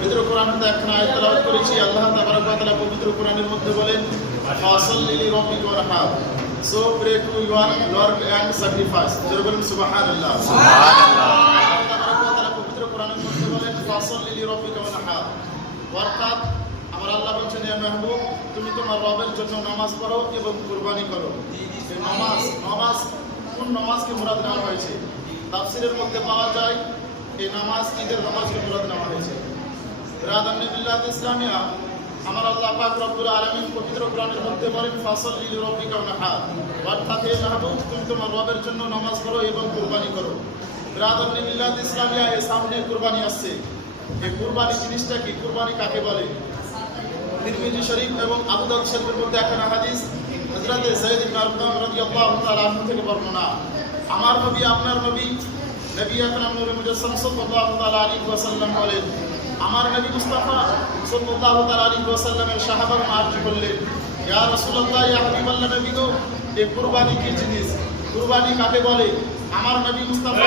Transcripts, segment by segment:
পবিত্র কোরআনে একখানা আয়াত তেলাওয়াত করেছি। আল্লাহ তাবারক ওয়া তাআলা পবিত্র কোরআনের মধ্যে বলেন, ফাসাল্লি লিরাব্বিকা ওয়ানহার, so pray to your lord and sacrifice. জোরে বলুন সুবহানাল্লাহ। সুবহানাল্লাহ। আল্লাহ তাবারক ওয়া তাআলা পবিত্র কোরআনের মধ্যে বলেন, ফাসাল্লি লিরাব্বিকা ওয়ানহার, অর্থাৎ আমার আল্লাহ বলছেন, হে মাহবুব, তুমি তোমার রবের জন্য নামাজ পড়ো এবং কুরবানি করো। এই নামাজ কোন নামাজকে মুরাদ নেওয়া হয়েছে? তাফসীরের মধ্যে পাওয়া যায় এই নামাজ ঈদের নামাজকে মুরাদ নেওয়া হয়েছে। রাদান বিল্লাহ ইসলামিয়া, আমার আল্লাহ পাক রব্বুল আলামিন পবিত্র কোরআনের মধ্যে বলেন, ফাসাল্লি লিরাব্বিকা ওয়ানহার, অর্থাৎ হে মাহবুব, তুমি তোমার রবের জন্য নামাজ পড়ো এবং কুরবানি করো। রাদান বিল্লাহ ইসলামিয়া, এর সামনে কুরবানি আসছে। এই কুরবানি জিনিসটা কি? কুরবানি কাকে বলে? তিরমিজি শরীফ এবং আবু দাউদ শরীফের মধ্যে একটা হাদিস হযরত যায়েদ ইবনে আরকাম রাদিয়াল্লাহু তাআলা আনহু থেকে বর্ণনা। আমার নবী, আপনার নবী, নবী আকরাম নূরে মুজাসসাম সাল্লাল্লাহু তাআলা আলাইহি ওয়াসাল্লাম বলেন, আমার নবী মুস্তাফা সাল্লাল্লাহু তাআলা আলাইহি ওয়াসাল্লামের সাহাবারা আরজ করলেন, ইয়া রাসূলুল্লাহ, ইয়া হাবিবাল্লাহ, নবী গো, এই কুরবানি কি জিনিস? কুরবানি কাকে বলে? আমার নবী মুস্তাফা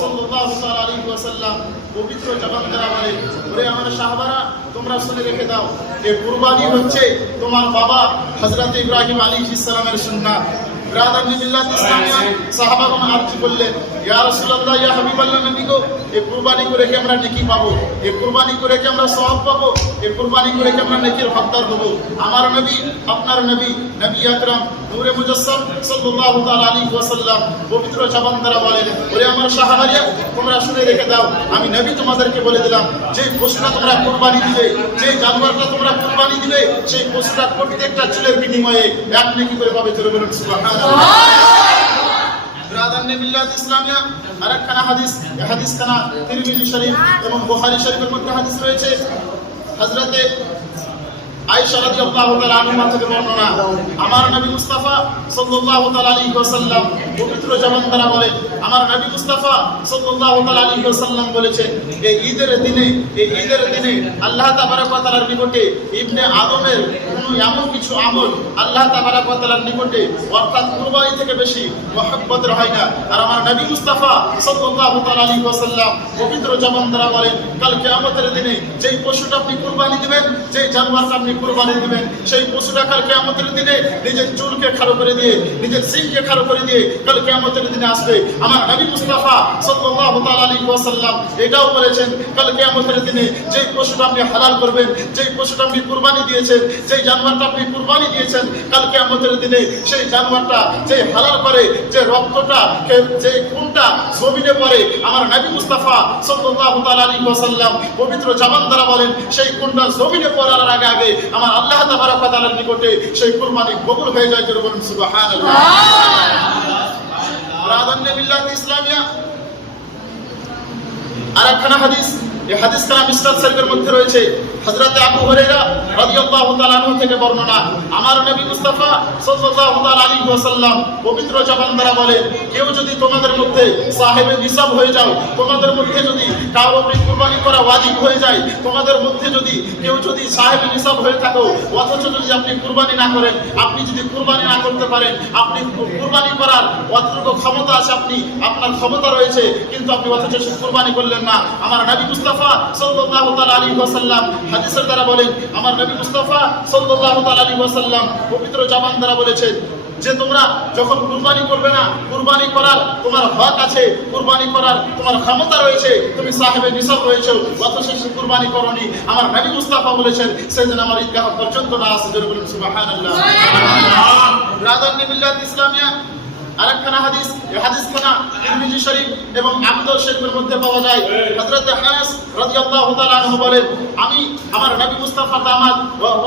সাল্লাল্লাহু তাআলা আলাইহি ওয়াসাল্লাম পবিত্র জবান দ্বারা বলেন, ওরে আমার সাহাবারা, তোমরা শুনে রেখে দাও, এই কুরবানি হচ্ছে তোমার বাবা হযরত ইব্রাহিম আলাইহিস সালামের সুন্নাত। ব্রাদার বিল্লাহ ইসলামিয়া, সাহাবাগণ আরজ করলেন, ইয়া রাসূলুল্লাহ, ইয়া হাবিবাল্লাহ, নবী গো, এই কুরবানি করে কি আমরা নেকি পাবো? এই কুরবানি করে কি আমরা সওয়াব পাবো? এই কুরবানি করে কি আমরা নেকির হকদার হবো? আমার নবী, আপনার নবী, নবী আকরাম নূরে মুজাসসাম সাল্লাল্লাহু তাআলা আলাইহি ওয়াসাল্লাম পবিত্র জবান দ্বারা বলেন, ওরে আমার সাহাবারা, তোমরা শুনে রেখে দাও, আমি নবী তোমাদেরকে বলে দিলাম, যে পশুটা তোমরা কুরবানি দিবে, যে জানোয়ারটা তোমরা কুরবানি দিবে, সেই পশুটা প্রত্যেকটা চুলের বিনিময়ে এক নেকি করে পাবে। জোরে বলুন সুবহানাল্লাহ। ব্রাদার বিল্লাহ ইসলামিয়া, আরেকখানা হাদিস, এই হাদিস খানা তিরমিজি শরীফ এবং বুখারী শরীফের মধ্যে হাদিস রয়েছে। হযরত আয়েশা রাদিয়াল্লাহু তাআলা আনহা থেকে বর্ণনা, আমার নবী মুস্তাফা সাল্লাল্লাহু তাআলা আলাইহি ওয়াসাল্লাম পবিত্র জবান দ্বারা বলেন, আমার নবী মুস্তাফা সাল্লাল্লাহু তাআলা আলাইহি ওয়াসাল্লাম বলেছেন, এই ঈদের দিনে আল্লাহ তাবারক ওয়া তাআলার নিকটে ইবনে আদমের কোনো এমন কিছু আমল আল্লাহ তাবারক ওয়া তাআলার নিকটে, অর্থাৎ কুরবানি থেকে বেশি মহব্বতের হয় না। আর আমার নবী মুস্তাফা সাল্লাল্লাহু তাআলা আলাইহি ওয়াসাল্লাম পবিত্র জবান দ্বারা বলেন, কাল কিয়ামতের দিনে যেই পশুটা আপনি কুরবানি দিবেন, যেই জানোয়ারটা আপনি কুরবানি দিবেন, সেই পশুটা কাল কিয়ামতের দিনে নিজের চুলকে খাড়ো করে দিয়ে, নিজের সিংকে খাড়ো করে দিয়ে কাল কিয়ামতের দিনে আসবে। আমার নবী মুস্তাফা সাল্লাল্লাহু তাআলা আলাইহি ওয়াসাল্লাম এটাও বলেছেন, কাল কিয়ামতের দিনে যেই পশুটা আপনি হালাল করবেন, যেই পশুটা আপনি কুরবানি দিয়েছেন, যেই জানোয়ারটা আপনি কুরবানি দিয়েছেন, কাল কিয়ামতের দিনে সেই জানোয়ারটা যেই হালাল করে, যে রক্তটা, যে খুনটা জমিনে পড়ে, আমার নবী মুস্তাফা সাল্লাল্লাহু তাআলা আলাইহি ওয়াসাল্লাম পবিত্র জবান দ্বারা বলেন, সেই খুনটা জমিনে পড়ার আগে আমার আল্লাহ তাবারক ওয়া তাআলার নিকটে সেই কুরবানি কবুল হয়ে যায়। জোরে বলুন সুবহানাল্লাহ। ব্রাদার বিল্লাহ ইসলামিয়া, আরেকখানা হাদিস, এই হাদিস খানা মিসকাত শরীফের মধ্যে রয়েছে। হযরত আবু হুরায়রা রাদিয়াল্লাহু তাআলা আনহু থেকে বর্ণনা, আমার নবী মুস্তাফা সাল্লাল্লাহু তাআলা আলাইহি ওয়াসাল্লাম পবিত্র জবান দ্বারা বলেন, কেউ যদি তোমাদের মধ্যে সাহেবে নিসাব হয়ে যাও, তোমাদের মধ্যে যদি কারো উপরে কুরবানি করা ওয়াজিব হয়ে যায়, তোমাদের মধ্যে যদি কেউ যদি সাহেবে নিসাব হয়ে থাকো, অথচ যদি আপনি কুরবানি না করেন, আপনি যদি কুরবানি না করতে পারেন, আপনি কুরবানি করার অতটুকু ক্ষমতা আছে, আপনার ক্ষমতা রয়েছে, কিন্তু আপনি অথচ কুরবানি করলেন না, আমার নবী মুস্তাফা সাল্লাল্লাহু তাআলা আলাইহি ওয়াসাল্লাম হাদিসের দ্বারা বলেন, আমার নবী মুস্তাফা সাল্লাল্লাহু তাআলা আলাইহি ওয়াসাল্লাম পবিত্র জবান দ্বারা বলেছেন, যে তোমরা যখন কুরবানি করবে না, কুরবানি করার তোমার হক আছে, কুরবানি করার তোমার ক্ষমতা রয়েছে, তুমি সাহেবে নিসাব রয়েছে, অথচ কুরবানি করনি, আমার নবী মুস্তাফা বলেছেন, সে যেন আমার ঈদগাহ পর্যন্ত না আসে। জোরে বলুন সুবহানাল্লাহ। ব্রাদার বিল্লাহ ইসলামিয়া, আরেকখানা হাদিস, এই হাদিস খানা তিরমিজি শরীফ এবং আবু দাউদ শরীফের মধ্যে পাওয়া যায়। হযরত আনাস রাদিয়াল্লাহু তাআলা আনহু বলেন, আমি আমার নবী মুস্তাফার দামাত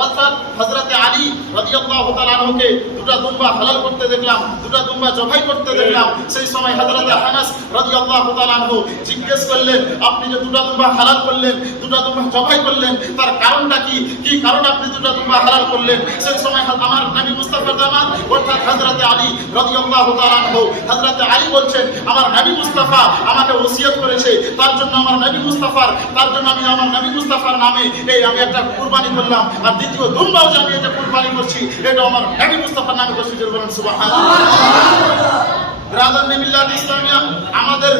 অর্থাৎ হযরত আলী রাদিয়াল্লাহু তাআলা আনহুকে দুটো দুম্বা হালাল করতে দেখলাম, দুটো দুম্বা জবাই করতে দেখলাম। সেই সময় হযরত আনাস রাদিয়াল্লাহু তাআলা আনহু জিজ্ঞেস করলেন, আপনি যে দুটো দুম্বা হালাল করলেন, দুটো দুম্বা জবাই করলেন, তার কারণটা কি? কি কারণে আপনি দুটো দুম্বা হালাল করলেন? সেই সময় আমার নবী মুস্তাফার দামাত অর্থাৎ হযরত আলী রাদিয়াল্লাহু তাআলা আনহু, হযরত আলী বলছেন, আমার নবী মুস্তাফা আমাকে ওসিয়ত করেছে, তার জন্য আমার নবী মুস্তাফার নামে আমি একটা কুরবানি করলাম, আর দ্বিতীয় দুম্বাও যে আমি এটা কুরবানি করছি, এটা আমার নবী মুস্তাফার নামে করছি। জোরে বলুন সুবহানাল্লাহ। ব্রাদার বিল্লাহ ইসলামিয়া, আমাদের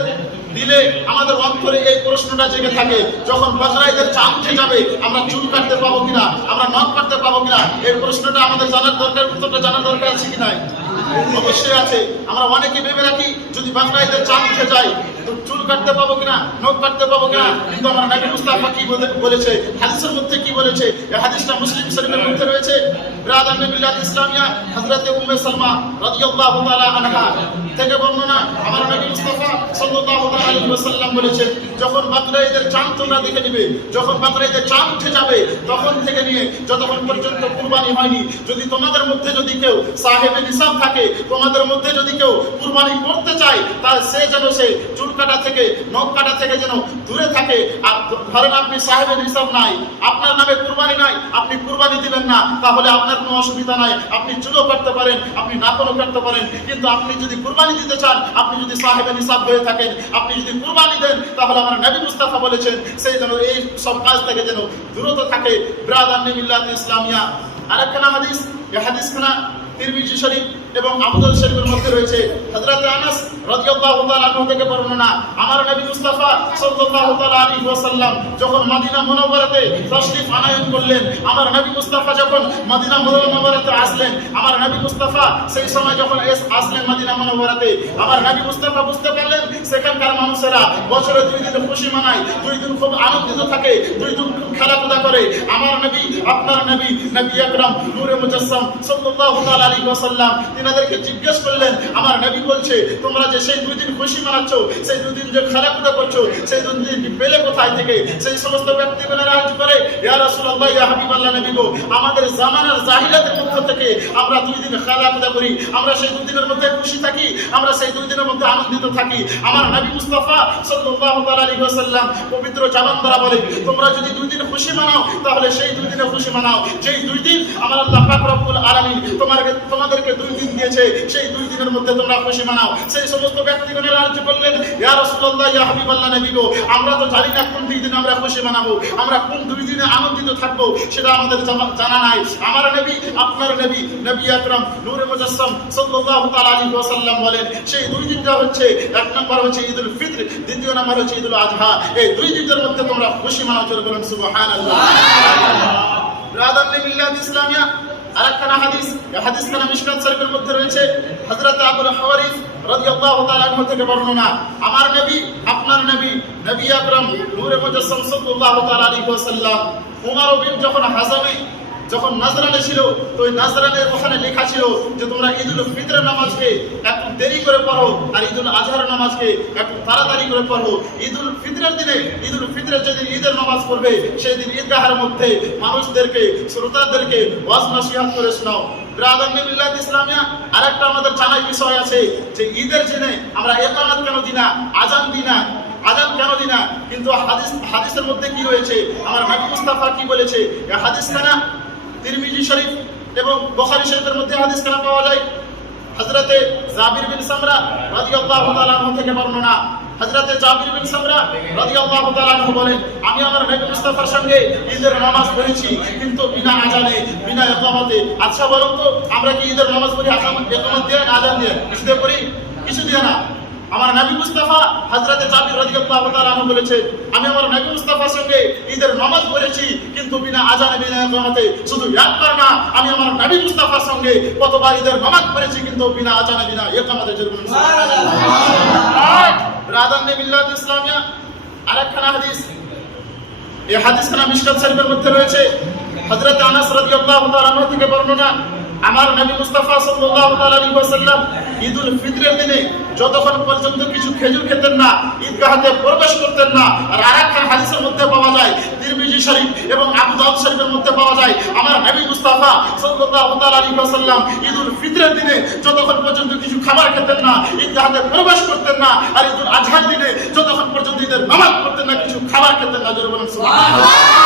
দিলে আমাদের অন্তরে এই প্রশ্নটা জেগে থাকে, যখন বকরা ঈদের চাঁদ উঠে যাবে আমরা চুল কাটতে পাবো কিনা, আমরা নখ কাটতে পাবো কিনা, এই প্রশ্নটা আমাদের জানার দরকার, উত্তরটা জানার দরকার আছে কি নাই? অবশ্যই আছে। আমরা অনেকে ভেবে রাখি যদি বকরা ঈদের চাঁদ উঠে যায় তো চুল কাটতে পাবো কিনা, নখ কাটতে পাবো কিনা, কিন্তু আমার নবী মুস্তাফা কি বলেছে, হাদিসের মধ্যে কি বলেছে? এই হাদিসটা মুসলিম শরীফের মধ্যে রয়েছে। ব্রাদার মিল্লাত ইসলামিয়া হযরতে উম্মে সালমা রাদিয়াল্লাহু তাআলা আনহা থেকে বর্ণনা, আমার নবী মুস্তাফা সাল্লাল্লাহু আলাইহি ওয়াসাল্লাম বলেছেন, যখন বকরা ঈদের চাঁদ তোমরা দেখে নিবে, যখন বকরা ঈদের চাঁদ উঠে যাবে তখন থেকে নিয়ে যতক্ষণ পর্যন্ত কুরবানি হয়নি, যদি তোমাদের মধ্যে যদি কেউ সাহেবে নিসাব থাকে, তোমাদের মধ্যে যদি কেউ কুরবানি করতে চায়, তাহলে সে যেন সে চুল কাটা থেকে, নখ কাটা থেকে যেন দূরে থাকে। আর ধরেন আপনি সাহেবে নিসাব নাই, আপনার নামে কুরবানি নাই, আপনি কুরবানি দিবেন না, তাহলে আপনার কোনো অসুবিধা নাই, আপনি চুলও কাটতে পারেন, আপনি নাখনও কাটতে পারেন। কিন্তু আপনি যদি কুরবানি দিতে চান, আপনি যদি সাহেবে নিসাব হয়ে থাকেন, আপনি যদি কুরবানি দেন, তাহলে আমার নবী মুস্তাফা বলেছেন সেই যেন এই সব কাজ থেকে যেন দূরত থাকে। ব্রাদার মিল্লাত ইসলামিয়া আরেকখানা হাদিস, এই হাদিসখানা তিরমিজি শরীফ এবং আবু দাউদ শরীফের মধ্যে রয়েছে। হযরত আনাস রাদিয়াল্লাহু তাআলা আনহু থেকে বর্ণনা, আমার নবী মুস্তাফা সাল্লাল্লাহু তাআলা আলাইহি ওয়াসাল্লাম যখন মদিনা মুনাওয়ারাতে তাশরিফ আনায়ন করলেন, আমার নবী মুস্তাফা যখন মদিনা মুনাওয়ারাতে আসলেন, আমার নবী মুস্তাফা সেই সময় যখন আসলেন মদিনা মুনাওয়ারাতে, আমার নবী মুস্তাফা বুঝতে পারলেন সেখানকার মানুষেরা বছরে 2 দিন খুশি মানায়, 2 দিন খুব আনন্দিত থাকে, 2 দিন খুব খেলাধুলা করে। আমার নবী, আপনার নবী, নবী আকরাম নূরে মুজাসসাম সাল্লাল্লাহু তাআলা আলাইহি ওয়াসাল্লাম তিনাদেরকে জিজ্ঞেস করলেন, আমার নবী বলছে তোমরা যে সেই 2 দিন খুশি মানাচ্ছ, সেই 2 দিন যে খেলাধুলা করছো, সেই 2 দিন পেলে কোথায় থেকে? সেই সমস্ত ব্যক্তিগণেরা আরজ করে, ইয়া রাসূলুল্লাহ, ইয়া হাবিবাল্লাহ, নবী গো, আমাদের জামানার জাহিলাতের মধ্য থেকে আমরা 2 দিন খেলাধুলা করি, আমরা সেই 2 দিনের মধ্যে খুশি থাকি, আমরা সেই 2 দিনের মধ্যে আনন্দিত থাকি। আমার নবী মুস্তাফা সাল্লাল্লাহু তাআলা আলাইহি ওয়াসাল্লাম পবিত্র জাবান দ্বারা বলে, তোমরা যদি 2 দিন খুশি মানাও তাহলে সেই 2 দিনে খুশি মানাও, যেই 2 দিন আমার আল্লাহ পাক রব্বুল আলামিন তোমাদেরকে 2 দিন দিয়েছে, সেই 2 দিনের মধ্যে তোমরা খুশি মানাও। সেই সমস্ত ব্যক্তিগণেরা আরজ করলেন, ইয়া রাসূলুল্লাহ, ইয়া হাবিবাল্লাহ, নবী গো, আমরা তো জানি না কোন 2 দিন আমরা খুশি মানাবো, আমরা কোন 2 দিনে আনন্দিত থাকবো সেটা আমাদের জানা নাই। আমার নবী, আপনার নবী, নবী আকরাম নূরে মুজাসসাম সাল্লাল্লাহু তাআলা আলাইহি ওয়াসাল্লাম বলেন, সেই 2 দিনটা হচ্ছে, এক নম্বর হচ্ছে ঈদুল ফিতর, দ্বিতীয় নম্বর হচ্ছে ঈদুল আযহা। এই 2 দিনের মধ্যে তোমরা খুশি মানাও, জোরে বলেন সুবহানাল্লাহ। ব্রাদার মিল্লাত ইসলামিয়া আরেকখানা হাদিস, এই হাদিসখানা মিশকাত শরীফের মধ্যে রয়েছে। হযরত আবুল হাওয়ারিস রাদিয়াল্লাহু তাআলা আনহু থেকে বর্ণনা, আমার নবী, আপনার নবী, নবী আকরাম নূরে মুজাসসাম সাল্লাল্লাহু তাআলা আলাইহি ওয়াসাল্লাম উমর বিন যখন হাসামে যখন নাজরানে ছিল, তো ওই নাজরানের ওখানে লেখা ছিল যে তোমরা ঈদুল ফিতরের নামাজকে একটু দেরি করে পড়ো আর ঈদুল আজহার নামাজকে একটু তাড়াতাড়ি করে পড়ো। ঈদুল ফিতরের দিনে, ঈদুল ফিতরের যেদিন ঈদের নামাজ পড়বে সেই দিন ঈদগাহের মধ্যে মানুষদেরকে, শ্রোতাদেরকে ওয়াজ নসিহত করে শোনাও। ব্রাদার মিল্লাত ইসলামিয়া আরেকটা আমাদের জানার বিষয় আছে যে ঈদের দিনে আমরা ইকামত কেন দিই না, আজান দিই না, আজান কেন দিই না? কিন্তু হাদিসের মধ্যে কি রয়েছে, আমার নবী মুস্তাফা কি বলেছে? এই হাদিসখানা তিরমিজি শরীফ এবং বুখারী শরীফের মধ্যে হাদিসখানা পাওয়া যায়। হযরতে জাবির বিন সামরা রাদিয়াল্লাহু তাআলা আনহু থেকে বর্ণনা, হযরতে জাবির বিন সামরা রাদিয়াল্লাহু তাআলা আনহু বলেন, আমি আমার নবী মুস্তাফার সঙ্গে ঈদের নামাজ পড়েছি কিন্তু বিনা আজানে, বিনা ইকামতে। আচ্ছা বলুন তো, আমরা কি ঈদের নামাজ পড়ি ইকামত দিয়ে, আজান দিয়ে? কিছু দিয়ে পড়ি? কিছু দিয়ে না। আমার নবী মুস্তাফা হযরতে জাবির রাদিয়াল্লাহু তাআলা আনহু বলেছে, আমি আমার নবী মুস্তাফার সঙ্গে ঈদের নামাজ পড়েছি কিন্তু বিনা আজানে, বিনা ইকামতে। শুধু একবার না, আমি আমার নবী মুস্তাফার সঙ্গে কতবার ঈদের নামাজ পড়েছি কিন্তু বিনা আজানে, বিনা ইকামতে। ব্রাদার মিল্লাত ইসলামিয়া আরেকখানা হাদিস, এই হাদিসখানা মিশকাত শরীফের মধ্যে রয়েছে। হযরত আনাস রাদিয়াল্লাহু তাআলা আনহু থেকে বর্ণনা, আমার নবী মুস্তাফা সাল্লাল্লাহু তাআলা আলাইহি ওয়াসাল্লাম ঈদুল ফিতরের দিনে যতক্ষণ পর্যন্ত কিছু খেজুর খেতেন না, ঈদগাহতে প্রবেশ করতেন না। আর আরেকটা হাদিসের মধ্যে পাওয়া যায়, তিরমিজি শরীফ এবং আবু দাউদ শরীফের মধ্যে পাওয়া যায়, আমার নবী মুস্তাফা সাল্লাল্লাহু তাআলা আলাইহি ওয়াসাল্লাম ঈদুল ফিতরের দিনে যতক্ষণ পর্যন্ত কিছু খাবার খেতেন না, ঈদগাহতে প্রবেশ করতেন না। আর ঈদুল আজহার দিনে যতক্ষণ পর্যন্ত ঈদের নামাজ পড়তেন না, কিছু খাবার খেতেন না। জোরে বলেন সুবহানাল্লাহ।